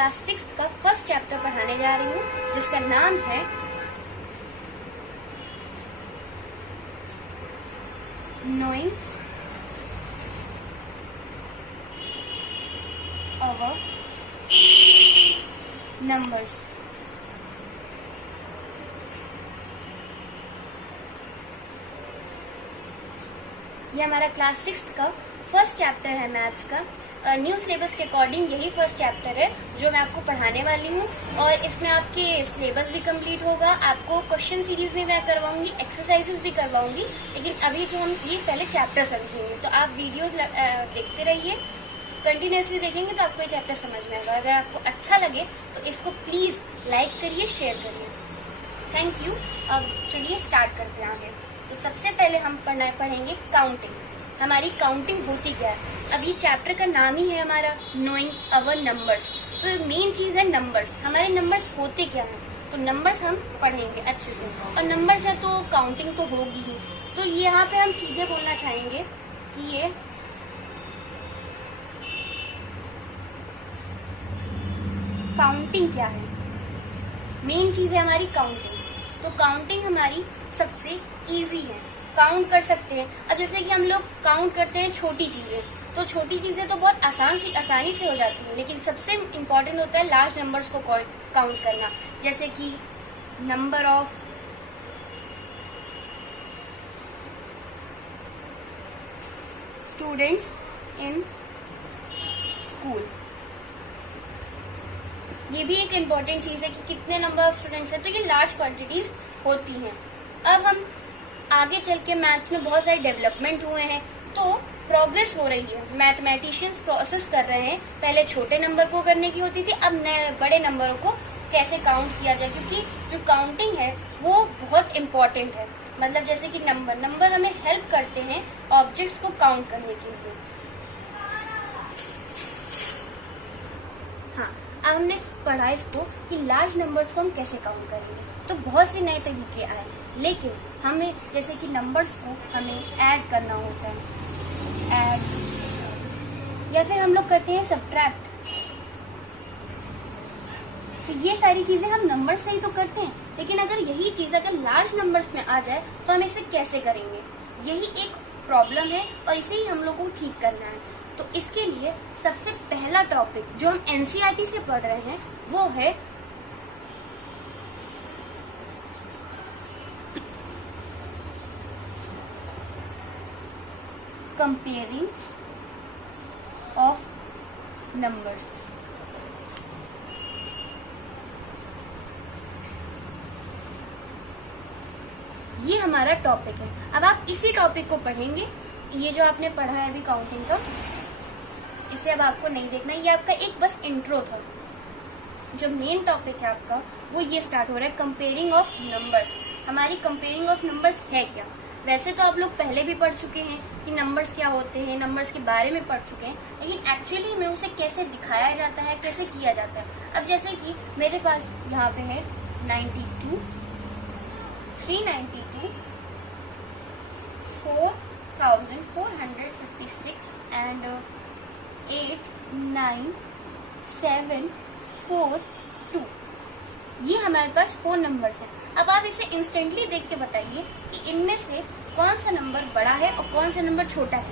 Class 6 का first chapter पढ़ाने जा रही हूँ जिसका नाम है नोइंग अवर नंबर्स। ये हमारा क्लास 6 का फर्स्ट चैप्टर है मैथ्स का। न्यू सिलेबस के अकॉर्डिंग यही फर्स्ट चैप्टर है जो मैं आपको पढ़ाने वाली हूँ और इसमें आपके सिलेबस भी कंप्लीट होगा। आपको क्वेश्चन सीरीज भी मैं करवाऊंगी, एक्सरसाइजेस भी करवाऊंगी, लेकिन अभी जो हम ये पहले चैप्टर समझेंगे। तो आप वीडियोस देखते रहिए, कंटिन्यूसली देखेंगे तो आपको ये चैप्टर समझ में आएगा। अगर आपको अच्छा लगे तो इसको प्लीज लाइक करिए, शेयर करिए। Thank you. अब चलिए स्टार्ट करते हैं आगे। तो सबसे पहले हम पढ़ेंगे काउंटिंग। हमारी काउंटिंग होती क्या है। अब ये चैप्टर का नाम ही है हमारा नोइंग अवर नंबर्स। तो मेन चीज है नंबर्स। हमारे नंबर्स होते क्या हैं, तो नंबर्स हम पढ़ेंगे अच्छे से। और नंबर्स है तो काउंटिंग तो होगी ही। तो यहाँ पे हम सीधे बोलना चाहेंगे कि ये काउंटिंग क्या है। मेन चीज है हमारी काउंटिंग। तो काउंटिंग हमारी सबसे इजी है, काउंट कर सकते हैं। अब जैसे कि हम लोग काउंट करते हैं छोटी चीजें, तो छोटी चीजें तो बहुत आसानी से हो जाती हैं, लेकिन सबसे इम्पोर्टेंट होता है लार्ज नंबर्स को काउंट करना। जैसे कि number of students in school, ये भी एक इम्पॉर्टेंट चीज है कि कितने नंबर ऑफ स्टूडेंट्स हैं। तो ये लार्ज क्वांटिटीज होती हैं। अब हम आगे चल के मैथ्स में बहुत सारे डेवलपमेंट हुए हैं, तो प्रोग्रेस हो रही है। मैथमेटिशियंस प्रोसेस कर रहे हैं। पहले छोटे नंबर को करने की होती थी, अब नए बड़े नंबरों को कैसे काउंट किया जाए, क्योंकि जो काउंटिंग है वो बहुत इम्पोर्टेंट है। मतलब जैसे कि नंबर हमें हेल्प करते हैं ऑब्जेक्ट्स को काउंट करने के लिए। हाँ, अब हमने पढ़ा इसको कि लार्ज नंबर्स को हम कैसे काउंट करेंगे। तो बहुत से नए तरीके आए, लेकिन हमें जैसे कि नंबर्स को हमें ऐड करना होता है, ऐड, या फिर हम लोग करते हैं सब्ट्रैक्ट। तो ये सारी चीजें हम नंबर्स से ही तो करते हैं, लेकिन अगर यही चीज अगर लार्ज नंबर्स में आ जाए तो हम इसे कैसे करेंगे। यही एक प्रॉब्लम है और इसे ही हम लोग को ठीक करना है। तो इसके लिए सबसे पहला टॉपिक जो हम एनसीईआरटी से पढ़ रहे हैं वो है कंपेयरिंग ऑफ नंबर्स। ये हमारा टॉपिक है। अब आप इसी टॉपिक को पढ़ेंगे। ये जो आपने पढ़ा है अभी काउंटिंग का, इसे अब आपको नहीं देखना। ये आपका एक बस इंट्रो था। जो मेन टॉपिक है आपका वो ये स्टार्ट हो रहा है कंपेयरिंग ऑफ नंबर्स। हमारी कंपेयरिंग ऑफ नंबर्स है क्या। वैसे तो आप लोग पहले भी पढ़ चुके हैं कि नंबर्स क्या होते हैं, नंबर्स के बारे में पढ़ चुके हैं, लेकिन एक्चुअली में उसे कैसे दिखाया जाता है, कैसे किया जाता है। अब जैसे कि मेरे पास यहाँ पे है 92, 392, 4456 एंड 8, 9, 7, 4, 2। ये हमारे पास 4 नंबर्स हैं। अब आप इसे इंस्टेंटली देख के बताइए कि इनमें से कौन सा नंबर बड़ा है और कौन सा नंबर छोटा है।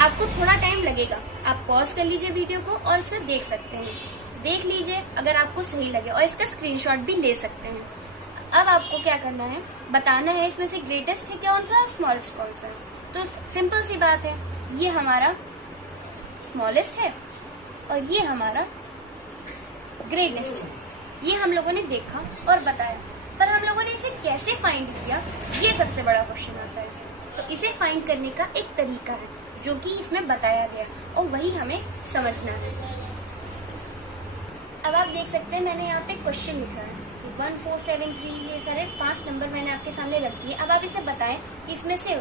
आपको थोड़ा टाइम लगेगा, आप पॉज कर लीजिए वीडियो को और इसमें देख सकते हैं। देख लीजिए अगर आपको सही लगे और इसका स्क्रीनशॉट भी ले सकते हैं। अब आपको क्या करना है, बताना है इसमें से ग्रेटेस्ट है कौन सा और स्मॉलेस्ट कौन सा है। तो सिंपल सी बात है, ये हमारा स्मॉलेस्ट है और ये हमारा ग्रेटेस्ट है। ये हम लोगों ने देखा और बताया, पर हम लोगों ने इसे कैसे फाइंड किया, ये सबसे बड़ा क्वेश्चन आता है। तो इसे फाइंड करने का एक तरीका है जो कि इसमें बताया गया और वही हमें समझना है। अब आप देख सकते हैं मैंने यहाँ पे क्वेश्चन लिखा है 1473, ये सारे 5 नंबर मैंने आपके सामने रख दिए। अब आप इसे बताएं कि इसमें से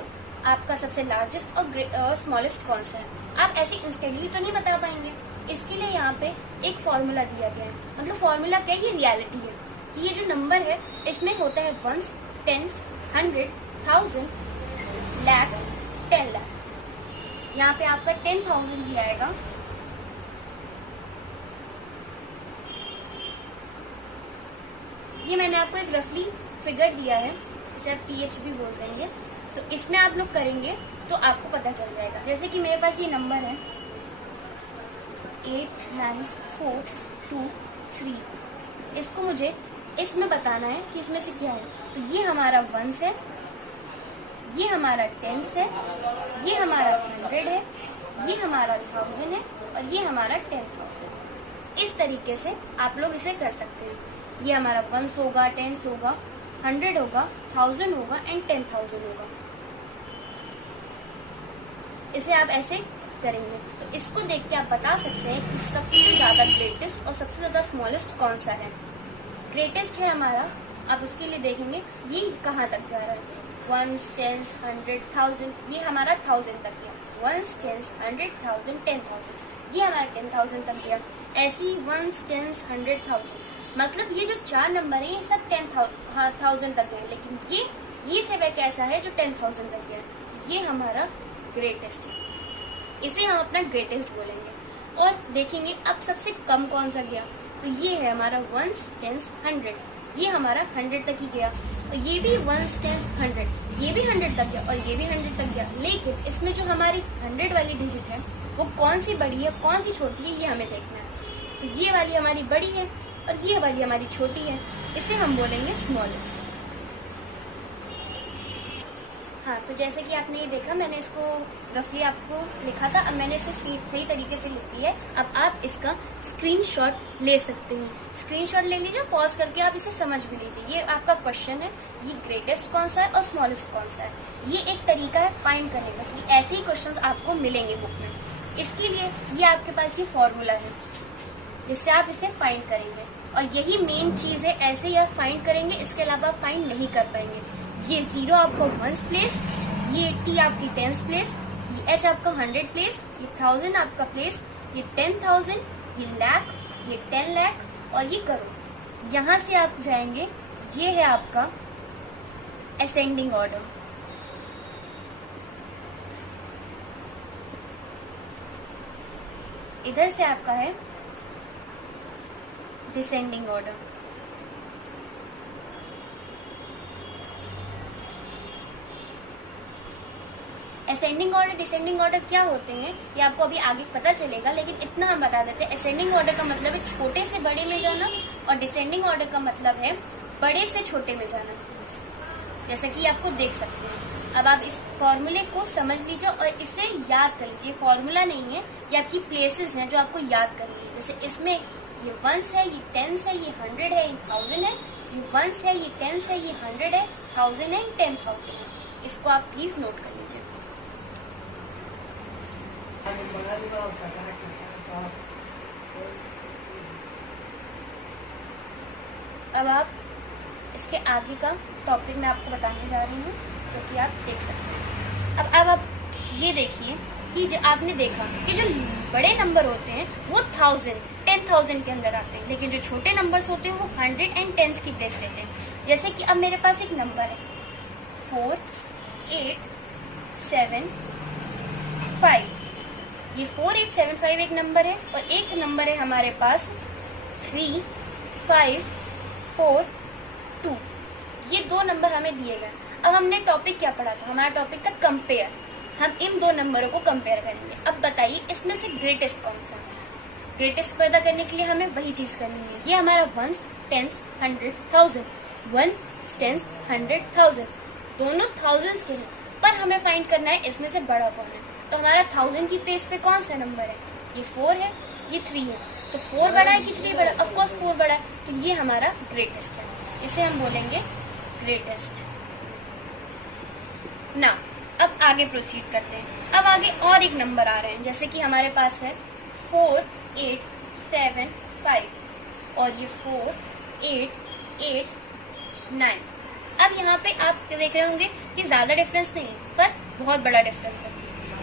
आपका सबसे लार्जेस्ट और स्मॉलेस्ट कौन सा है। आप ऐसे इंस्टेंटली तो नहीं बता पाएंगे, इसके लिए यहाँ पे एक फॉर्मूला दिया गया है। मतलब फॉर्मूला क्या है, ये रियलिटी है कि ये जो नंबर है इसमें होता है वंस, टेंस, 100, 1000, लाख, 10 लाख। यहाँ पे आपका 10,000 भी आएगा, ये मैंने आपको एक रफली फिगर दिया है, इसे आप PH भी बोल देंगे। तो इसमें आप लोग करेंगे तो आपको पता चल जाएगा। जैसे कि मेरे पास ये नंबर है 89423, इसको मुझे इसमें बताना है कि इसमें से क्या है। तो ये हमारा वंस है, ये हमारा टेंस है, ये हमारा 100 है, ये हमारा 1000 है और ये हमारा 10,000। इस तरीके से आप लोग इसे कर सकते हैं। ये हमारा वंस होगा, टेंस होगा, 100 होगा, 1000 होगा एंड 10,000 होगा। इसे आप ऐसे करेंगे तो इसको देख के आप बता सकते हैं कि सबसे ज्यादा ग्रेटेस्ट और सबसे ज्यादा स्मॉलेस्ट कौन सा है। ग्रेटेस्ट है हमारा, आप उसके लिए देखेंगे ये कहाँ तक जा रहा है, वंस, टेंस, 100, 1000, ये हमारा 1000 तक गया। वंस, टेंस, 100, 1000, 10,000, ये हमारा 10,000 तक गया। ऐसे ही वंस, टेंस, 100, 1000, मतलब ये जो 4 नंबर है ये सब 10,000 तक गए, लेकिन ये सिर्फ एक ऐसा है जो 10,000 तक गया। ये हमारा ग्रेटेस्ट है, इसे हम अपना ग्रेटेस्ट बोलेंगे। और देखेंगे अब सबसे कम कौन सा गया, तो ये है हमारा वंस, टेंस, 100, ये हमारा 100 तक ही गया। और ये भी वंस, टेंस, 100, ये भी 100 तक गया और ये भी 100 तक गया। लेकिन इसमें जो हमारी 100 वाली डिजिट है वो कौन सी बड़ी है, कौन सी छोटी है, ये हमें देखना है। तो ये वाली हमारी बड़ी है और ये वाली हमारी छोटी है, इसे हम बोलेंगे स्मॉलेस्ट। हाँ, तो जैसे कि आपने ये देखा, मैंने इसको रफली आपको लिखा था, अब मैंने इसे सही तरीके से लिख दिया है। अब आप इसका स्क्रीनशॉट ले सकते हैं। स्क्रीनशॉट ले लीजिए, पॉज करके आप इसे समझ भी लीजिए। ये आपका क्वेश्चन है, ये ग्रेटेस्ट कौन सा है और स्मॉलेस्ट कौन सा है। ये एक तरीका है फाइंड करने का कि ऐसे ही क्वेश्चन आपको मिलेंगे बुक में। इसके लिए ये आपके पास ये फॉर्मूला है जिससे आप इसे फाइंड करेंगे, और यही मेन चीज है। ऐसे ही आप फाइंड करेंगे, इसके अलावा आप फाइंड नहीं कर पाएंगे। ये 0 आपका 1s प्लेस, ये T आपकी 10s प्लेस, ये H आपका 100 प्लेस, ये 1000 आपका प्लेस, ये 10,000, ये लाख, ये 10 लाख और ये करोड़। यहाँ से आप जाएंगे, ये है आपका असेंडिंग ऑर्डर। इधर से आपका है descending order. Ascending order, descending order क्या होते हैं ये आपको अभी आगे पता चलेगा, लेकिन इतना हम बता देते हैं। असेंडिंग ऑर्डर का मतलब है छोटे से बड़े में जाना और डिसेंडिंग ऑर्डर का मतलब है बड़े से छोटे में जाना, जैसा कि आपको देख सकते हैं। अब आप इस फॉर्मूले को समझ लीजिए और इसे याद कर लीजिए। फॉर्मूला नहीं है, ये आपकी प्लेसेस हैं जो आपको याद करनी है। जैसे इसमें ये वंस है, ये टेंस है, ये 100 है, ये 1000 है, ये वंस है, ये टेंस है, ये 100 है, 1000 है, 10,000 है। इसको आप प्लीज नोट कर लीजिए। अब आप इसके आगे का टॉपिक मैं आपको बताने जा रही हूँ, जो कि आप देख सकते हैं। अब आप ये देखिए कि जो आपने देखा कि जो बड़े नंबर होते हैं वो 1000, 10,000 के अंदर आते हैं, लेकिन जो छोटे नंबर्स होते हैं वो 100 एंड 10s की प्लेस लेते हैं। जैसे कि अब मेरे पास एक नंबर है 4875, ये 4875 एक नंबर है, और एक नंबर है हमारे पास 3542। ये 2 नंबर हमें दिए गए। अब हमने टॉपिक क्या पढ़ा था, हमारा टॉपिक था कंपेयर। हम इन 2 नंबरों को कंपेयर करेंगे। अब बताइए इसमें से ग्रेटेस्ट कौन सा है। ग्रेटेस्ट पैदा करने के लिए हमें वही चीज करनी है। ये हमारा वंस, टेंस, 100, 1000, 1s, टेंस, 100, 1000, दोनों 1000s के हैं, पर हमें फाइंड करना है इसमें से बड़ा कौन है। तो हमारा 1000 की प्लेस पे कौन सा नंबर है, ये 4 है, ये 3 है। तो 4 बड़ा है कि 3 बड़ा, ऑफ कोर्स 4 बड़ा है, तो ये हमारा ग्रेटेस्ट है। इसे हम बोलेंगे ग्रेटेस्ट। ना अब आगे प्रोसीड करते हैं। अब आगे और एक नंबर आ रहे हैं, जैसे कि हमारे पास है 4875 और ये 4889। अब यहाँ पे आप देख रहे होंगे कि ज्यादा डिफरेंस नहीं है, पर बहुत बड़ा डिफरेंस है।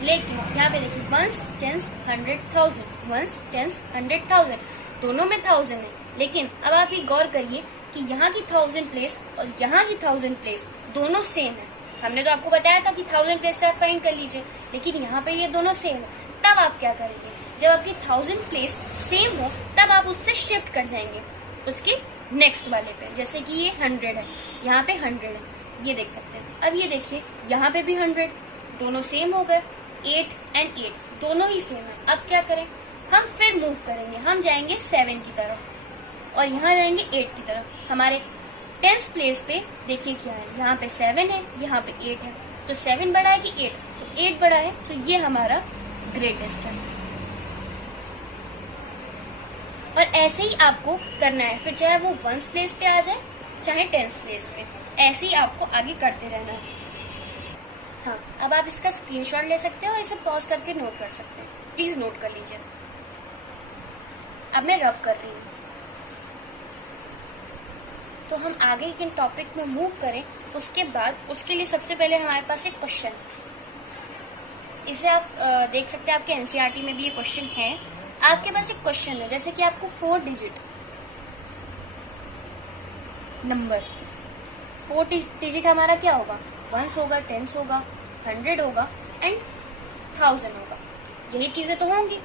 लेकिन यहाँ पे देखिए वंस, टेंस, 100, 1000, वंस, टेंस, 100, 1000, दोनों में 1000 है। लेकिन अब आप ये गौर करिए कि यहाँ की 1000 प्लेस और यहाँ की 1000 प्लेस दोनों सेम है। हमने तो आपको बताया था कि 1000 प्लेस से आप फाइंड कर लीजिए, लेकिन यहाँ पे ये दोनों सेम है। तब आप क्या करेंगे, जब आपकी 1000 प्लेस सेम हो तब आप उससे शिफ्ट कर जाएंगे। उसके नेक्स्ट वाले पे, जैसे कि ये 100 है, यहाँ पे 100 है, ये देख सकते हैं। अब ये देखिए यहाँ पे भी 100, दोनों सेम हो गए, 8 एंड 8 दोनों ही सेम है। अब क्या करें, हम फिर मूव करेंगे, हम जाएंगे 7 की तरफ और यहाँ जाएंगे 8 की तरफ। हमारे 10th प्लेस पे देखिए क्या है, यहाँ पे 7 है, यहाँ पे 8 है, तो 7 बड़ा है कि 8, तो 8 बड़ा है, तो ये हमारा ग्रेटेस्ट है। और ऐसे ही आपको करना है, फिर चाहे वो 1st प्लेस पे आ जाए चाहे 10th प्लेस पे, ऐसे ही आपको आगे करते रहना है। हाँ, अब आप इसका स्क्रीनशॉट ले सकते हैं और इसे पॉज करके नोट कर सकते हैं, प्लीज नोट कर लीजिए। अब मैं रब कर रही हूँ, तो हम आगे के टॉपिक में मूव करें। उसके बाद उसके लिए सबसे पहले हमारे पास एक क्वेश्चन, इसे आप देख सकते हैं, आपके एनसीईआरटी में भी ये क्वेश्चन है। आपके पास एक क्वेश्चन है, जैसे कि आपको 4 डिजिट नंबर, 4 डिजिट हमारा क्या होगा, 1s होगा, 10s होगा, 100 होगा एंड 1000 होगा, यही चीजें तो होंगी।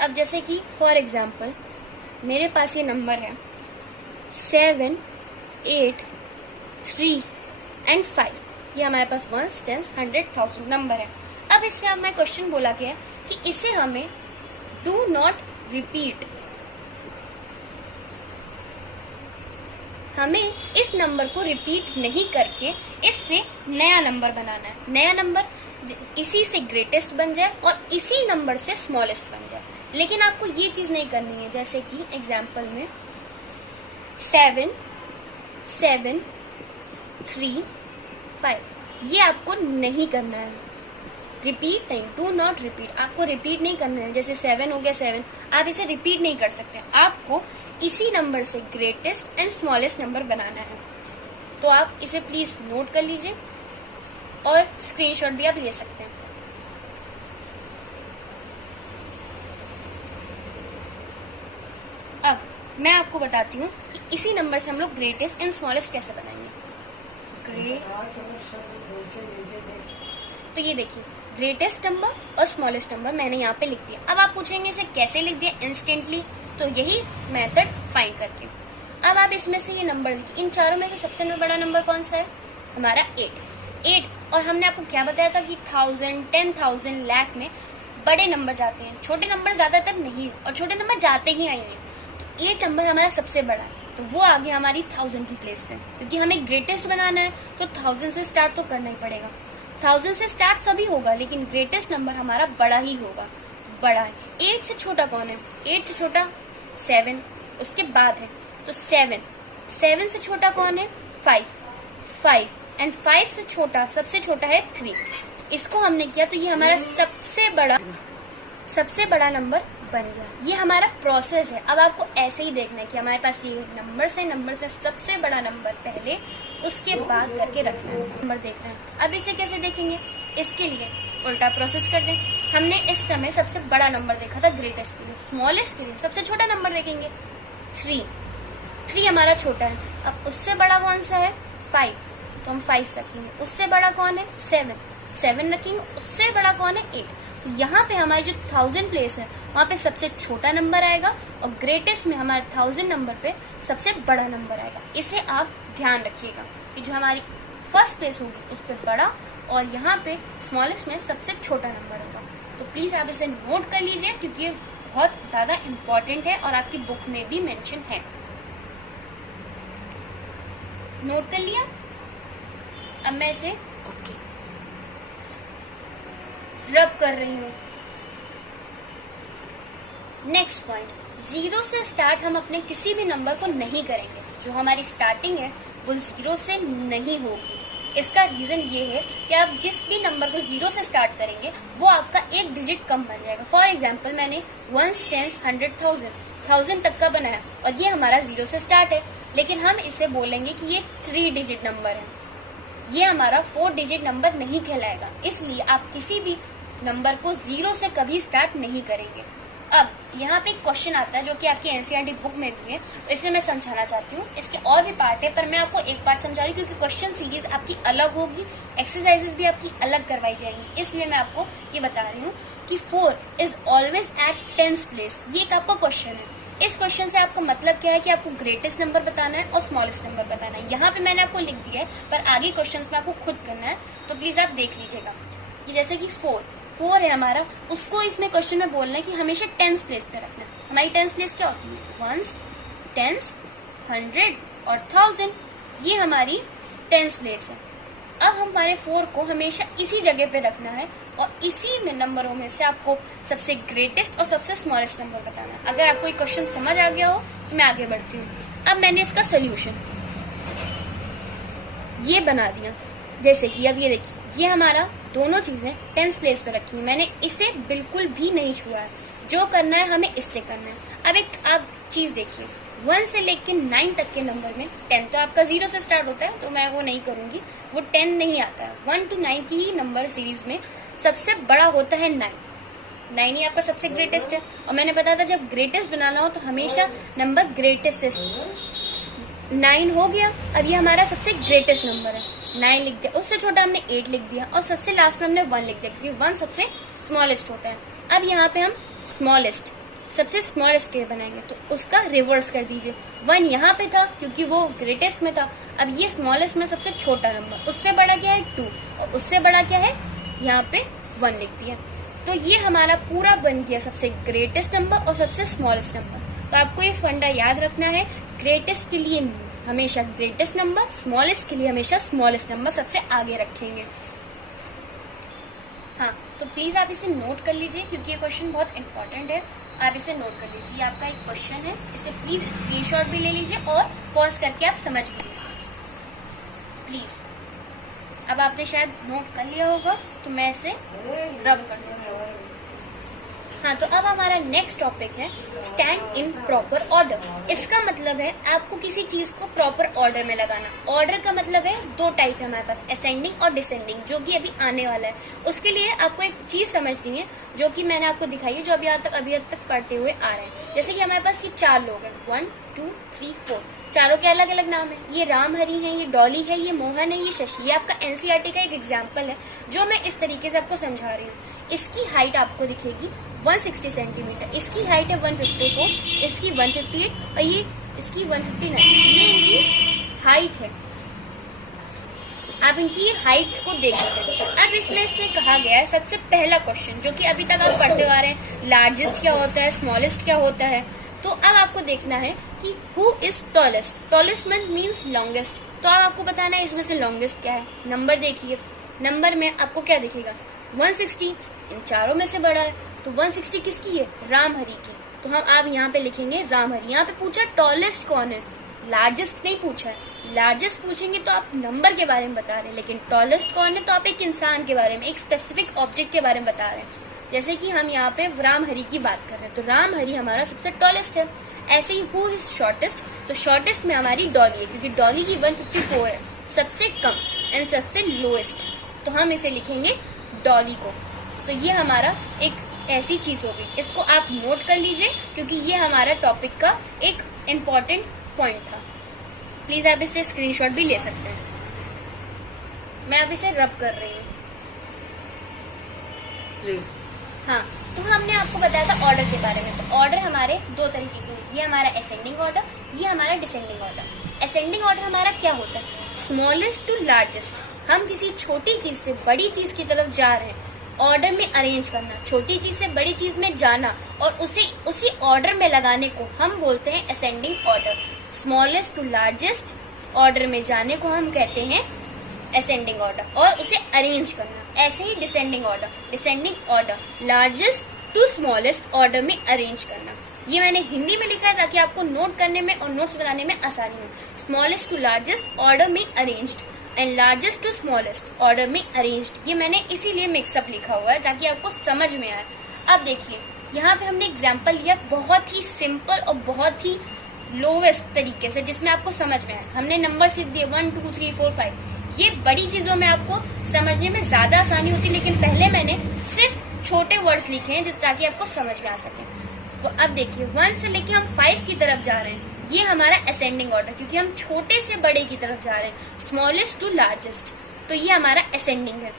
अब जैसे कि फॉर एग्जाम्पल मेरे पास ये नंबर है 7, 8, 3 एंड 5, ये हमारे पास 1s, 10s, 100, 1000 नंबर है। अब इससे अब मैं क्वेश्चन बोला गया कि इसे हमें डू नॉट रिपीट, हमें इस नंबर को रिपीट नहीं करके इससे नया नंबर बनाना है। नया नंबर इसी से ग्रेटेस्ट बन जाए और इसी नंबर से स्मॉलेस्ट बन जाए। लेकिन आपको ये चीज नहीं करनी है, जैसे कि एग्जाम्पल में 7, 7, 3, 5, ये आपको नहीं करना है, रिपीट नहीं, डू नॉट रिपीट, आपको रिपीट नहीं करना है। जैसे 7 हो गया 7, आप इसे रिपीट नहीं कर सकते, आपको इसी नंबर से ग्रेटेस्ट एंड स्मॉलेस्ट नंबर बनाना है। तो आप इसे प्लीज नोट कर लीजिए और स्क्रीनशॉट भी आप ले सकते हैं। अब मैं आपको बताती हूँ कि इसी नंबर से हम लोग ग्रेटेस्ट एंड स्मॉलेस्ट कैसे बनाएंगे। तो ये देखिए, ग्रेटेस्ट नंबर और स्मॉलेस्ट नंबर मैंने यहाँ पे लिख दिया। अब आप पूछेंगे इसे कैसे लिख दिया इंस्टेंटली, तो यही मेथड फाइंड करके। अब आप इसमें से ये नंबर लिखिए, इन चारों में से सबसे बड़ा नंबर कौन सा है, हमारा 8। और हमने आपको क्या बताया था कि 1000, 10,000, लाख में बड़े नंबर जाते हैं, छोटे नंबर ज्यादातर नहीं, और छोटे नंबर जाते ही आई हैं। तो 8 नंबर हमारा सबसे बड़ा है, तो वो आ गया हमारी 1000 की प्लेस पे, क्योंकि हमें ग्रेटेस्ट बनाना है तो 1000 से स्टार्ट तो करना ही पड़ेगा। 1000 से स्टार्ट सभी होगा, लेकिन ग्रेटेस्ट नंबर हमारा बड़ा ही होगा, बड़ा है। 8 से छोटा कौन है, 8 से छोटा 7, उसके बाद है तो 7, 7 से छोटा कौन है, 5 एंड 5 से छोटा, सबसे छोटा है 3। इसको हमने किया तो ये हमारा सबसे बड़ा नंबर बन गया। ये हमारा प्रोसेस है। अब आपको ऐसे ही देखना है कि हमारे पास ये नंबर्स में सबसे बड़ा नंबर पहले, उसके बाद करके रखना है, नंबर देखना है। अब इसे कैसे देखेंगे, इसके लिए उल्टा प्रोसेस कर दें। हमने इस समय सबसे बड़ा नंबर देखा था ग्रेटेस्ट के लिए, स्मॉलेस्ट के लिए सबसे छोटा नंबर देखेंगे 3 हमारा छोटा है। अब उससे बड़ा कौन सा है, 5, तो हम 5 रखेंगे। उससे बड़ा कौन है, 7 रखेंगे। उससे बड़ा कौन है, 8। तो यहाँ पे हमारी जो 1000 प्लेस है वहाँ पे सबसे छोटा नंबर आएगा और ग्रेटेस्ट में हमारे 1000 नंबर पे सबसे बड़ा नंबर आएगा। इसे आप ध्यान रखिएगा कि जो हमारी फर्स्ट प्लेस होगी उस पर बड़ा और यहाँ पे स्मॉलेस्ट में सबसे छोटा नंबर होगा। तो प्लीज आप इसे नोट कर लीजिए, क्योंकि ये बहुत ज्यादा इम्पोर्टेंट है और आपकी बुक में भी मेंशन है। नोट कर लिया। अब मैं इसे रब कर रही हूँ। नेक्स्ट पॉइंट, 0 से स्टार्ट हम अपने किसी भी नंबर को नहीं करेंगे। जो हमारी स्टार्टिंग है वो 0 से नहीं होगी। इसका रीजन ये है कि आप जिस भी नंबर को 0 से स्टार्ट करेंगे वो आपका एक डिजिट कम बन जाएगा। फॉर एग्जाम्पल मैंने 1s, 10s, 100, 1000 तक का बनाया और ये हमारा 0 से स्टार्ट है, लेकिन हम इसे बोलेंगे कि ये 3 डिजिट नंबर है, ये हमारा 4 डिजिट नंबर नहीं कहलाएगा। इसलिए आप किसी भी नंबर को 0 से कभी स्टार्ट नहीं करेंगे। अब यहाँ पे एक क्वेश्चन आता है जो कि आपकी एनसीईआरटी बुक में भी है, तो इसे मैं समझाना चाहती हूँ। इसके और भी पार्ट है, पर मैं आपको एक पार्ट समझा रही हूँ क्योंकि क्वेश्चन सीरीज आपकी अलग होगी, एक्सरसाइजेस भी आपकी अलग करवाई जाएंगी। इसलिए मैं आपको ये बता रही हूँ कि 4 is always at 10th place. ये एक आपका क्वेश्चन है इस क्वेश्चन से आपको मतलब क्या है कि आपको ग्रेटेस्ट नंबर बताना है और स्मॉलेस्ट नंबर बताना है। यहाँ पे मैंने आपको लिख दिया है, पर आगे क्वेश्चंस में आपको खुद करना है, तो प्लीज आप देख लीजिएगा। ये जैसे कि 4 है हमारा, उसको इसमें क्वेश्चन में बोलना है कि हमेशा टेंस प्लेस पे रखना है। हमारी टेंस प्लेस क्या होती है? वंस, टेंस, 100 और 1000, ये हमारी टेंस प्लेस है। अब हमारे 4 को हमेशा इसी जगह पे रखना है और इसी में नंबरों में से आपको सबसे ग्रेटेस्ट और सबसे स्मॉलेस्ट नंबर बताना है। अगर आपको ये क्वेश्चन समझ आ गया हो तो मैं आगे बढ़ती हूँ। अब मैंने इसका सोल्यूशन ये बना दिया, जैसे कि अब ये देखिए, ये हमारा दोनों चीजें टेंस प्लेस पे रखी है, मैंने इसे बिल्कुल भी नहीं छुआ है। जो करना है हमें इससे करना है। अब एक आप चीज देखिए, 1 से लेकर 9 तक के नंबर में 10 तो आपका 0 से स्टार्ट होता है, तो मैं वो नहीं करूंगी, वो 10 नहीं आता है। 1 to 9 की ही नंबर सीरीज में सबसे बड़ा होता है 9 ही आपका सबसे ग्रेटेस्ट है। और मैंने बताया था जब ग्रेटेस्ट बनाना हो तो हमेशा नंबर ग्रेटेस्ट से 9 हो गया। अब ये हमारा सबसे ग्रेटेस्ट नंबर है, 9 लिख दिया। उससे छोटा हमने 8 लिख दिया और सबसे लास्ट में हमने 1 लिख दिया, क्योंकि 1 सबसे स्मॉलेस्ट होता है। अब यहाँ पे हम स्मॉलेस्ट, सबसे स्मॉलेस्ट के बनाएंगे, तो उसका रिवर्स कर दीजिए। 1 यहाँ पे था क्योंकि वो ग्रेटेस्ट में था। अब ये स्मॉलेस्ट में सबसे छोटा नंबर, उससे बड़ा क्या है 2, और उससे बड़ा क्या है, यहाँ पे 1 लिख दिया। तो ये हमारा पूरा बन गया सबसे ग्रेटेस्ट नंबर और सबसे स्मॉलेस्ट नंबर। तो आपको ये फंडा याद रखना है, ग्रेटेस्ट के लिए हमेशा ग्रेटेस्ट नंबर, स्मॉलेस्ट के लिए हमेशा स्मॉलेस्ट नंबर सबसे आगे रखेंगे। हाँ, तो प्लीज आप इसे नोट कर लीजिए क्योंकि ये क्वेश्चन बहुत इंपॉर्टेंट है। आप इसे नोट कर लीजिए, ये आपका एक क्वेश्चन है, इसे प्लीज स्क्रीनशॉट भी ले लीजिए और पॉज करके आप समझ भी लीजिए प्लीज। अब आपने शायद नोट कर लिया होगा, तो मैं इसे रब कर देती हूँ। हाँ, तो अब हमारा नेक्स्ट टॉपिक है स्टैंड इन प्रॉपर ऑर्डर। इसका मतलब है आपको किसी चीज को प्रॉपर ऑर्डर में लगाना। ऑर्डर का मतलब है 2 टाइप है हमारे पास, असेंडिंग और डिसेंडिंग, जो कि अभी आने वाला है। उसके लिए आपको एक चीज समझनी है जो कि मैंने आपको दिखाई है, जो अभी तक पढ़ते हुए आ रहे हैं। जैसे कि हमारे पास ये 4 लोग हैं, 1 2 3 4, चारों के अलग अलग नाम है। ये राम हरी है, ये डॉली है, ये मोहन है, ये शशि। ये आपका एनसीईआरटी का एक एग्जाम्पल है जो मैं इस तरीके से आपको समझा रही हूँ। इसकी हाइट आपको दिखेगी 160 सेंटीमीटर, इसकी हाइट है 154, इसकी 158 और ये इसकी 159। ये इनकी हाइट है। आप इनकी हाइट्स को देख सकते हैं। अब इसमें इससे कहा गया है सबसे पहला क्वेश्चन, जो कि अभी तक आप पढ़ते आ रहे हैं, लार्जेस्ट क्या होता है, स्मॉलेस्ट क्या होता है। तो अब आपको देखना है कि who is tallest. Tallest means longest. तो अब आपको बताना है इसमें से लॉन्गेस्ट क्या है। नंबर देखिए, नंबर में आपको क्या दिखेगा, 160 इन चारों में से बड़ा है। तो 160 किसकी है, राम हरी की। तो हम आप यहाँ पे लिखेंगे राम हरी। यहाँ पे पूछा टॉलेस्ट कौन है, लार्जेस्ट नहीं पूछा है। लार्जेस्ट पूछेंगे तो आप नंबर के बारे में बता रहे हैं, लेकिन टॉलेस्ट कौन है तो आप एक इंसान के बारे में, एक स्पेसिफिक ऑब्जेक्ट के बारे में बता रहे हैं। जैसे कि हम यहाँ पे राम हरी की बात कर रहे हैं, तो राम हरी हमारा सबसे टॉलेस्ट है। ऐसे ही हु इज शॉर्टेस्ट, तो शॉर्टेस्ट में हमारी डॉली है, क्योंकि डॉली की 154 है, सबसे कम एंड सबसे लोएस्ट। तो हम इसे लिखेंगे डॉली को। तो ये हमारा एक ऐसी चीज होगी, इसको आप नोट कर लीजिए क्योंकि ये हमारा टॉपिक का एक इम्पॉर्टेंट पॉइंट था। प्लीज आप इससे स्क्रीनशॉट भी ले सकते हैं। मैं अब इसे रब कर रही हूँ। हाँ, तो हमने आपको बताया था ऑर्डर के बारे में। तो ऑर्डर हमारे 2 तरीके के हैं, ये हमारा असेंडिंग ऑर्डर, ये हमारा डिसेंडिंग ऑर्डर। असेंडिंग ऑर्डर हमारा क्या होता है, स्मॉलेस्ट टू लार्जेस्ट। हम किसी छोटी चीज से बड़ी चीज की तरफ जा रहे हैं, ऑर्डर में अरेंज करना, छोटी चीज से बड़ी चीज में जाना और उसे उसी ऑर्डर में लगाने को हम बोलते हैं ascending order. Smallest to largest order में जाने को हम कहते हैं असेंडिंग ऑर्डर, और उसे अरेंज करना। ऐसे ही descending order, descending order largest to smallest order में अरेंज करना। ये मैंने हिंदी में लिखा है ताकि आपको नोट करने में और नोट्स बनाने में आसानी हो। स्मॉलेस्ट टू लार्जेस्ट ऑर्डर में arranged and largest to smallest order में अरेंज्ड। ये मैंने इसीलिए मिक्सअप लिखा हुआ है ताकि आपको समझ में आए। अब देखिए, यहाँ पे हमने एग्जाम्पल लिया बहुत ही सिंपल और बहुत ही लोवेस्ट तरीके से, जिसमें आपको समझ में आए। हमने नंबर्स लिख दिए 1 2 3 4 5। ये बड़ी चीजों में आपको समझने में ज्यादा आसानी होती है, लेकिन पहले मैंने सिर्फ छोटे वर्ड्स लिखे हैं ताकि आपको समझ में आ सके। तो अब देखिए, 1 से लेके हम 5 की तरफ जा रहे हैं, ये हमारा असेंडिंग ऑर्डर, क्योंकि हम छोटे से बड़े की तरफ जा रहे हैं, स्मॉलेस्ट टू लार्जेस्ट। तो ये हमारा असेंडिंग है।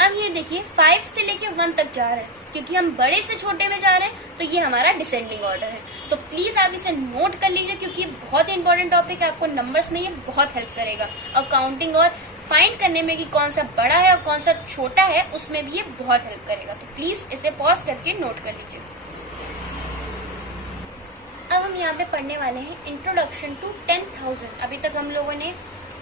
अब ये देखिए, 5 से लेके 1 तक जा रहे हैं, क्योंकि हम बड़े से छोटे में जा रहे हैं तो ये हमारा डिसेंडिंग ऑर्डर है। तो प्लीज आप इसे नोट कर लीजिए, क्योंकि बहुत ही इंपॉर्टेंट टॉपिक है, आपको नंबर्स में ये बहुत हेल्प करेगा और काउंटिंग और फाइंड करने में कि कौन सा बड़ा है और कौन सा छोटा है उसमें भी ये बहुत हेल्प करेगा। तो प्लीज इसे पॉज करके नोट कर लीजिए। अब हम यहाँ पे पढ़ने वाले हैं इंट्रोडक्शन टू 10,000। अभी तक हम लोगों ने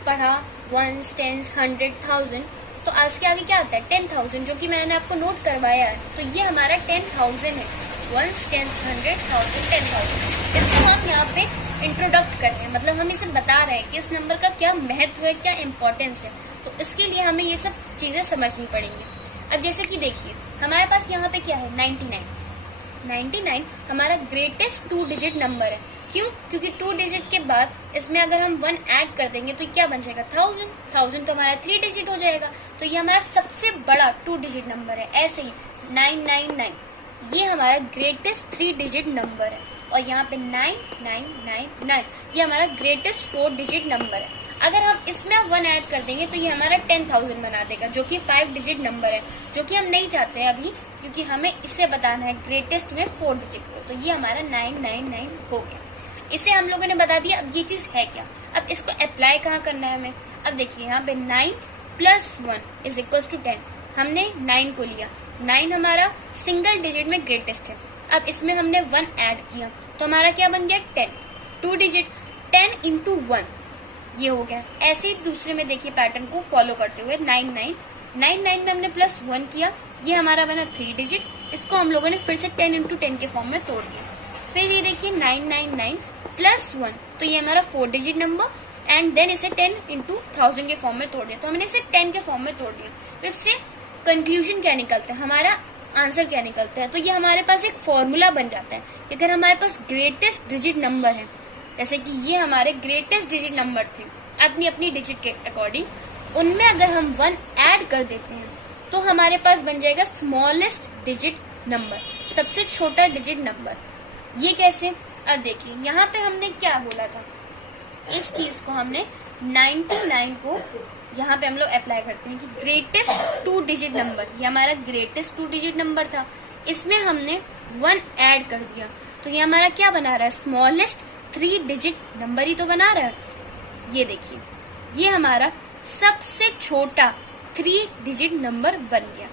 पढ़ा वंस, टेंस, 100, 1000। तो आज के आगे क्या आता है 10,000, जो कि मैंने आपको नोट करवाया है। तो ये हमारा 10,000 है, वंस, टेंस, 100, 1000, 10,000। इसको हम यहाँ पे इंट्रोडक्ट कर रहे हैं, मतलब हम इसे बता रहे हैं कि इस नंबर का क्या महत्व है, क्या इंपॉर्टेंस है। तो इसके लिए हमें ये सब चीजें समझनी पड़ेंगी। अब जैसे कि देखिए हमारे पास यहाँ पे क्या है 99 हमारा ग्रेटेस्ट 2 डिजिट नंबर है। क्यों? क्योंकि 2 डिजिट के बाद इसमें अगर हम 1 ऐड कर देंगे तो क्या बन जाएगा 1000 तो हमारा 3 डिजिट हो जाएगा। तो ये हमारा सबसे बड़ा 2 डिजिट नंबर है। ऐसे ही 999 ये हमारा ग्रेटेस्ट 3 डिजिट नंबर है। और यहाँ पे 9999 ये हमारा ग्रेटेस्ट 4 डिजिट नंबर है। अगर हम इसमें 1 ऐड कर देंगे तो ये हमारा 10,000 बना देगा, जो कि 5 डिजिट नंबर है, जो कि हम नहीं चाहते हैं अभी, क्योंकि हमें इसे बताना है ग्रेटेस्ट में 4 डिजिट को। तो ये हमारा 999 हो गया। इसे हम लोगों ने बता दिया। अब ये चीज है क्या, अब इसको अप्लाई कहाँ करना है हमें। अब देखिए यहाँ पे 9 + 1 = 10। हमने 9 को लिया, 9 हमारा सिंगल डिजिट में ग्रेटेस्ट है। अब इसमें हमने 1 ऐड किया तो हमारा क्या बन गया 10, 2 डिजिट, 10 × 1 ये हो गया। ऐसे ही दूसरे में देखिए पैटर्न को फॉलो करते हुए 99 में हमने +1 किया, ये हमारा बना 3 डिजिट। इसको हम लोगों ने फिर से 10 × 10 के फॉर्म में तोड़ दिया। फिर ये देखिए 999 + 1 तो ये हमारा 4 डिजिट नंबर, एंड देन इसे 10 × 1000 के फॉर्म में तोड़ दिया। तो हमने इसे 10 के फॉर्म में तोड़ दिया। तो इससे कंक्लूजन क्या निकलता है, हमारा आंसर क्या निकलता है। तो ये हमारे पास एक फॉर्मूला बन जाता है कि अगर हमारे पास ग्रेटेस्ट डिजिट नंबर है, जैसे कि ये हमारे ग्रेटेस्ट डिजिट नंबर थे अपनी अपनी डिजिट के अकॉर्डिंग, उनमें अगर हम 1 ऐड कर देते हैं तो हमारे पास बन जाएगा स्मॉलेस्ट डिजिट नंबर, सबसे छोटा डिजिट नंबर। ये कैसे, अब देखिए यहाँ पे हमने क्या बोला था, इस चीज को हमने 99 को यहाँ पे हम लोग अप्लाई करते हैं कि ग्रेटेस्ट 2 डिजिट नंबर, ये हमारा ग्रेटेस्ट 2 डिजिट नंबर था, इसमें हमने 1 ऐड कर दिया तो ये हमारा क्या बना रहा है स्मॉलेस्ट 3 डिजिट नंबर ही तो बना रहा है। ये देखिए ये हमारा सबसे छोटा 3 डिजिट नंबर बन गया।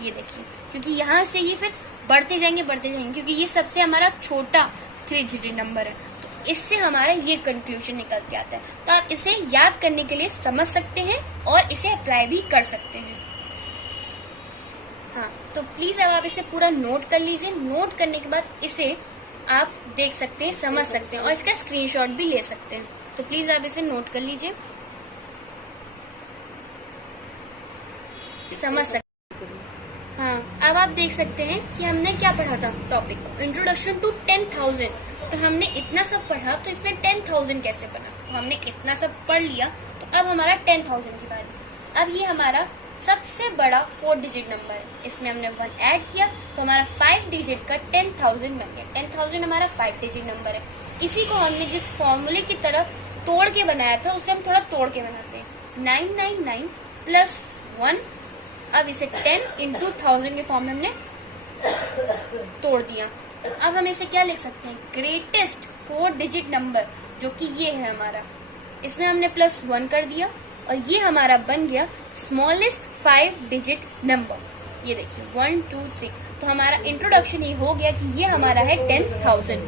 ये देखिए क्योंकि यहाँ से ये फिर बढ़ते जाएंगे क्योंकि ये सबसे हमारा छोटा 3 डिजिट नंबर है। तो इससे हमारा ये कंक्लूजन निकल के आता है। तो आप इसे याद करने के लिए समझ सकते हैं और इसे अप्लाई भी कर सकते हैं। हाँ, तो प्लीज अब आप इसे पूरा नोट कर लीजिए। नोट करने के बाद इसे आप देख सकते हैं, समझ सकते हैं और इसका स्क्रीनशॉट भी ले सकते हैं। तो प्लीज आप इसे नोट कर लीजिए, समझ सकते हैं। हाँ, अब आप देख सकते हैं कि हमने क्या पढ़ा था टॉपिक को, इंट्रोडक्शन टू 10,000। तो हमने इतना सब पढ़ा, तो इसमें 10,000 कैसे बना। तो हमने इतना सब पढ़ लिया, तो अब हमारा 10,000 की बारी। अब ये हमारा सबसे बड़ा 4 डिजिट नंबर है, इसमें हमने 1 ऐड किया तो हमारा 5 डिजिट का 10,000 बन गया। 10,000 हमारा 5 डिजिट नंबर है। इसी को हमने जिस फॉर्मूले की तरफ तोड़ के बनाया था उसे हम थोड़ा तोड़ के बनाते हैं। 999 + 1, अब इसे 10 × 1000 के फॉर्म में हमने तोड़ दिया। अब हम इसे क्या लिख सकते हैं, ग्रेटेस्ट 4 डिजिट नंबर, जो कि ये है हमारा, इसमें हमने +1 कर दिया और ये हमारा बन गया स्मॉलेस्ट 5 डिजिट नंबर। ये देखिए 1 2 3। तो हमारा इंट्रोडक्शन ये हो गया कि ये हमारा है 10,000।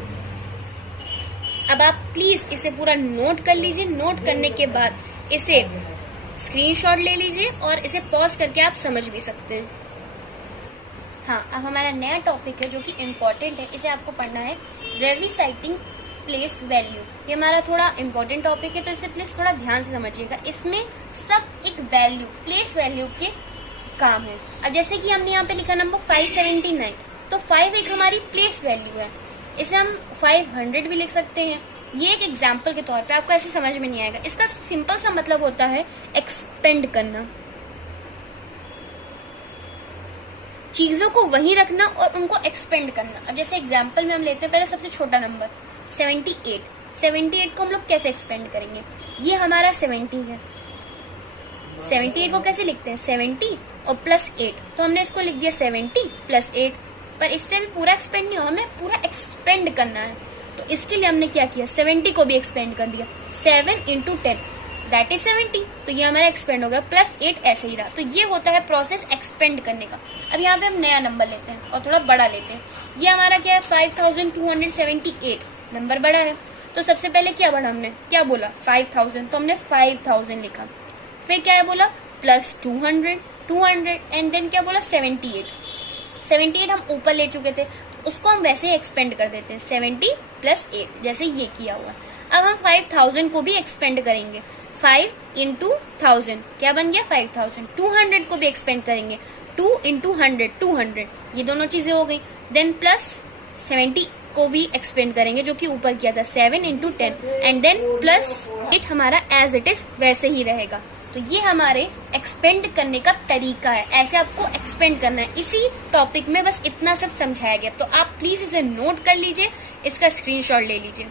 अब आप प्लीज इसे पूरा नोट कर लीजिए। नोट करने के बाद इसे स्क्रीनशॉट ले लीजिए और इसे पॉज करके आप समझ भी सकते हैं। हाँ, अब हमारा नया टॉपिक है जो कि इम्पोर्टेंट है, इसे आपको पढ़ना है, रेविसाइटिंग प्लेस वैल्यू। ये हमारा थोड़ा इम्पोर्टेंट टॉपिक है, तो इसे प्लीज थोड़ा ध्यान से समझिएगा। इसमें सब एक वैल्यू, प्लेस वैल्यू के काम है। अब जैसे कि हमने यहाँ पे लिखा नंबर 579, तो 5 एक हमारी प्लेस वैल्यू है, इसे हम 500 भी लिख सकते हैं। ये एक एग्जाम्पल के तौर पे, आपको ऐसे समझ में नहीं आएगा। इसका सिंपल सा मतलब होता है एक्सपेंड करना, चीजों को वहीं रखना और उनको एक्सपेंड करना। अब जैसे एग्जाम्पल में हम लेते हैं पहले सबसे छोटा नंबर 78 को हम लोग कैसे एक्सपेंड करेंगे। ये हमारा 70 है, 78 को कैसे लिखते हैं 70 और प्लस 8, तो हमने इसको लिख दिया 70 प्लस 8। पर इससे भी पूरा एक्सपेंड नहीं हो, हमें पूरा एक्सपेंड करना है, तो इसके लिए हमने क्या किया 70 को भी एक्सपेंड कर दिया। 7 इंटू 10 दैट इज 70, तो ये हमारा एक्सपेंड हो गया, प्लस 8 ऐसे ही रहा। तो ये होता है प्रोसेस एक्सपेंड करने का। अब यहाँ पे हम नया नंबर लेते हैं और थोड़ा बड़ा लेते हैं। ये हमारा क्या है 5278 नंबर बड़ा है, तो सबसे पहले क्या बढ़ा हमने, क्या बोला 5000, तो हमने 5000 लिखा। फिर क्या है बोला प्लस 200 एंड देन क्या बोला 78 हम ऊपर ले चुके थे, तो उसको हम वैसे ही एक्सपेंड कर देते हैं 70 प्लस 8, जैसे ये किया हुआ। अब हम 5000 को भी एक्सपेंड करेंगे, 5 इंटू 1000 क्या बन गया 5000। 200 को भी एक्सपेंड करेंगे, 2 इंटू 100 200, ये दोनों चीजें हो गई। देन प्लस 70 को भी एक्सपेंड करेंगे, जो कि ऊपर किया था 7 इंटू 10 एंड देन प्लस 8 हमारा एज इट इज वैसे ही रहेगा। तो ये हमारे एक्सपेंड करने का तरीका है, ऐसे आपको एक्सपेंड करना है। इसी टॉपिक में बस इतना सब समझाया गया, तो आप प्लीज इसे नोट कर लीजिए, इसका स्क्रीनशॉट ले लीजिए।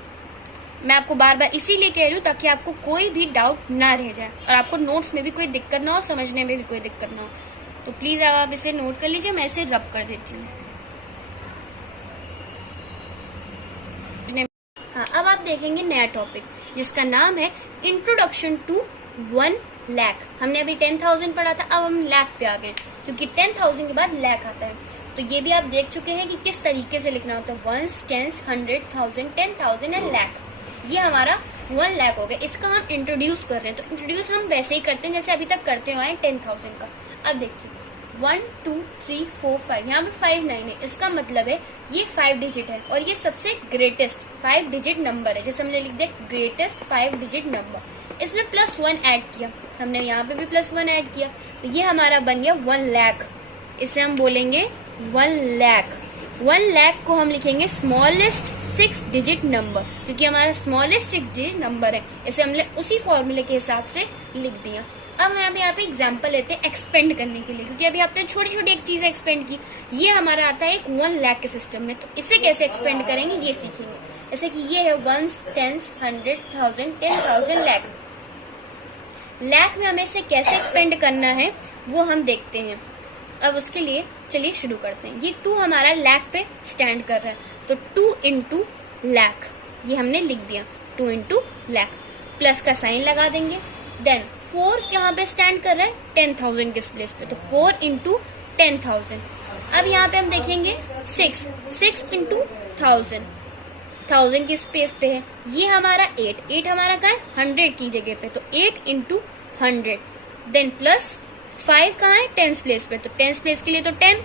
मैं आपको बार बार इसीलिए कह रही हूँ ताकि आपको कोई भी डाउट ना रह जाए और आपको नोट्स में भी कोई दिक्कत ना हो, समझने में भी कोई दिक्कत ना हो। तो प्लीज आप इसे नोट कर लीजिए, मैं इसे रब कर देती हूँ। हाँ, अब आप देखेंगे नया टॉपिक जिसका नाम है इंट्रोडक्शन टू 1 लाख। हमने अभी 10,000 पढ़ा था, अब हम लाख पे आ गए, क्योंकि 10,000 के बाद लाख आता है। तो ये भी आप देख चुके हैं कि किस तरीके से लिखना होता है, 1s 10s 100,000 10,000 एंड लाख। ये हमारा 1 लाख हो गया। इसका हम इंट्रोड्यूस कर रहे हैं, तो इंट्रोड्यूस हम वैसे ही करते हैं जैसे अभी तक करते हुए हैं 10,000 का। अब देखिए 1 2 3 4 5, यहाँ पे 5 9 है, इसका मतलब है ये 5 डिजिट है और ये सबसे ग्रेटेस्ट 5 डिजिट नंबर है। जैसे हमने लिख दिया ग्रेटेस्ट 5 डिजिट नंबर, इसमें प्लस 1 ऐड किया, हमने यहाँ पे भी प्लस 1 ऐड किया, तो ये हमारा बन गया 1 लाख। इसे हम बोलेंगे 1 लाख। 1 लाख को हम लिखेंगे स्मॉलेस्ट 6 डिजिट नंबर, क्योंकि हमारा स्मॉलेस्ट 6 डिजिट नंबर है। इसे हमने उसी फॉर्मूले के हिसाब से लिख दिया। अब हम यहाँ पे एग्जाम्पल लेते हैं एक्सपेंड करने के लिए, क्योंकि अभी आपने छोटी छोटी एक चीज एक्सपेंड की। ये हमारा आता है एक 1 लाख के सिस्टम में, तो इसे कैसे एक्सपेंड करेंगे ये सीखेंगे। जैसे कि ये है 1s 10s 100,000 10,000 लाख। लाख में हमें इसे कैसे एक्सपेंड करना है वो हम देखते हैं। अब उसके लिए चलिए शुरू करते हैं। ये 2 हमारा लाख पे स्टैंड कर रहा है, तो 2 इंटू लाख ये हमने लिख दिया, 2 इंटू लाख, प्लस का साइन लगा देंगे। देन 4 यहाँ पे स्टैंड कर रहा है 10,000 के प्लेस पे, तो 4 इंटू 10,000। अब यहाँ पे हम देखेंगे 6 इंटू 1000 की स्पेस पे है। ये हमारा 8 हमारा कहाँ है 100 की जगह पे, तो 8 इंटू 100। देन प्लस 5 कहाँ है 10 प्लेस पे, तो 10 प्लेस के लिए तो 10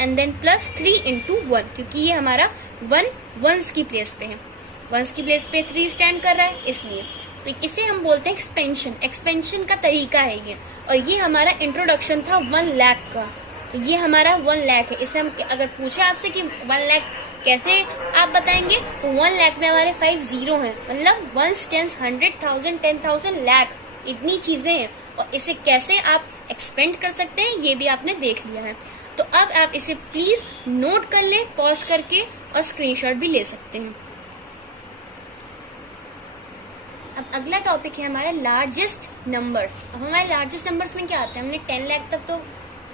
एंड देन प्लस 3 इंटू 1, क्योंकि ये हमारा 1 1s की प्लेस पे है, 1s की प्लेस पे 3 स्टैंड कर रहा है इसलिए। तो इसे हम बोलते हैं एक्सपेंशन। एक्सपेंशन का तरीका है ये, और ये हमारा इंट्रोडक्शन था 1 लाख का। तो ये हमारा 1 लाख है। इसे हम अगर पूछे आपसे कि 1 लाख कैसे आप बताएंगे, तो 1 लाख में हमारे 5 जीरो हैं, मतलब 1s 10s 100,000 10,000 लाख, इतनी चीजें हैं। और इसे कैसे आप एक्सपेंड कर सकते हैं ये भी आपने देख लिया है। तो अब आप इसे प्लीज नोट कर लें पॉज करके, और स्क्रीनशॉट भी ले सकते हैं। अब अगला टॉपिक है हमारा लार्जेस्ट नंबर्स। अब हमारे लार्जेस्ट नंबर्स में क्या आता है, हमने 10 लाख तक तो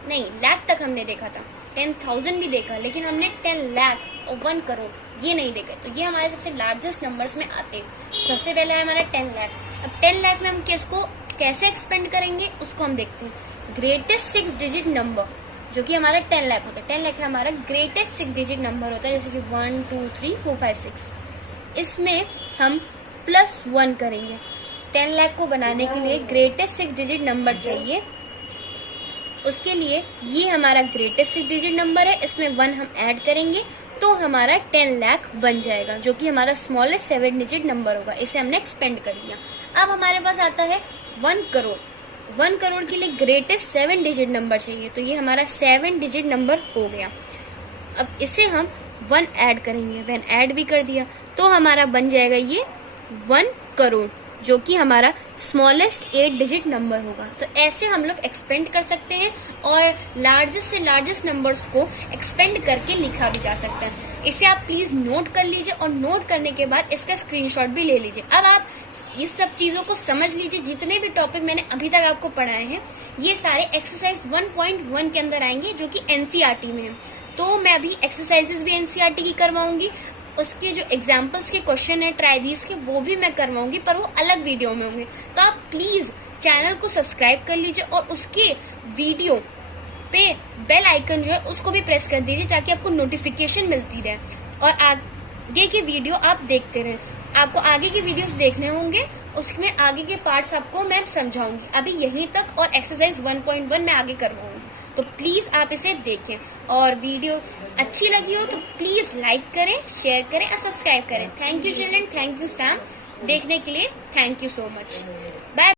नहीं, लाख तक हमने देखा था, 10,000 भी देखा, लेकिन हमने 10 लाख और 1 करोड़ ये नहीं देखा। तो ये हमारे सबसे लार्जेस्ट नंबर्स में आते हैं। सबसे पहले है हमारा 10 लाख। अब 10 लाख में हम किसको कैसे एक्सपेंड करेंगे उसको हम देखते हैं। ग्रेटेस्ट 6 डिजिट नंबर जो कि हमारा 10 लाख होता है, 10 लाख हमारा ग्रेटेस्ट 6 डिजिट नंबर होता है, जैसे कि 1 2 3 4 5 6। इसमें हम प्लस 1 करेंगे। 10 लाख को बनाने के लिए ग्रेटेस्ट 6 डिजिट नंबर चाहिए, उसके लिए ये हमारा ग्रेटेस्ट 6 डिजिट नंबर है, इसमें 1 हम ऐड करेंगे तो हमारा 10 लाख बन जाएगा, जो कि हमारा स्मॉलेस्ट 7 डिजिट नंबर होगा। इसे हमने एक्सपेंड कर लिया। अब हमारे पास आता है 1 करोड़। 1 करोड़ के लिए ग्रेटेस्ट 7 डिजिट नंबर चाहिए, तो ये हमारा 7 डिजिट नंबर हो गया। अब इसे हम 1 ऐड करेंगे, 1 ऐड भी कर दिया तो हमारा बन जाएगा ये 1 करोड़, जो कि हमारा स्मॉलेस्ट 8 डिजिट नंबर होगा। तो ऐसे हम लोग एक्सपेंड कर सकते हैं और लार्जेस्ट से लार्जेस्ट नंबर्स को एक्सपेंड करके लिखा भी जा सकता है। इसे आप प्लीज नोट कर लीजिए और नोट करने के बाद इसका स्क्रीनशॉट भी ले लीजिए। अब आप ये सब चीजों को समझ लीजिए। जितने भी टॉपिक मैंने अभी तक आपको पढ़ाए हैं ये सारे एक्सरसाइज 1.1 के अंदर आएंगे, जो कि एनसीईआरटी में है। तो मैं अभी एक्सरसाइजेस भी एनसीईआरटी की करवाऊंगी, उसके जो एग्जाम्पल्स के क्वेश्चन है ट्राई के वो भी मैं करवाऊंगी, पर वो अलग वीडियो में होंगे। तो आप प्लीज चैनल को सब्सक्राइब कर लीजिए और उसके वीडियो पे बेल आइकन जो है उसको भी प्रेस कर दीजिए, ताकि आपको नोटिफिकेशन मिलती रहे और आगे के वीडियो आप देखते रहें। आपको आगे की वीडियोस देखने होंगे, उसमें आगे के पार्ट्स आपको मैं समझाऊंगी। अभी यहीं तक और एक्सरसाइज 1.1 मैं आगे करवाऊंगी, तो प्लीज आप इसे देखें। और वीडियो अच्छी लगी हो तो प्लीज लाइक करें, शेयर करें और सब्सक्राइब करें। Thank you children, thank you fam, देखने के लिए thank you so much. Bye.